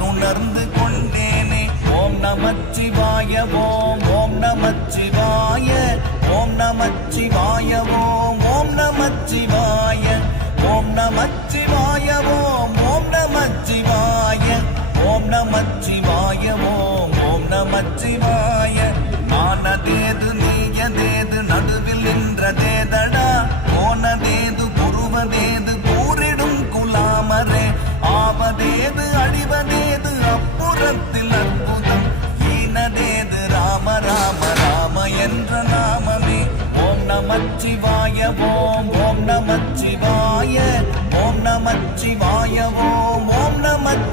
நான் உணர்ந்து கொண்டேனே. ஓம் நமச்சிவாய ஓம் ஓம் நமச்சிவாய ஓம் நமச்சிவாய ஓம் ஓம் நமச்சிவாய ஓம் நமச்சிவாய ஓம் ஓம் நமச்சிவாய ஓம் நமச்சிவாய ஓம் ஓம் நமச்சிவாய. ஆனதேது நீயதேது நடுவில் நின்றதேதடா, போனதேது புருவதேது கூறிடும் குலாமரே, ஆவதேது அழிவதேது அப்புறத்தில் அற்புதம், ஈனதேது ராம ராம ராம என்ற நாமமே. ஓம் நமச்சிவாய ஓம் ஓம் நமச்சிவாய ஓம் நமச்சிவாய ஓம் ஓம் நமச்சி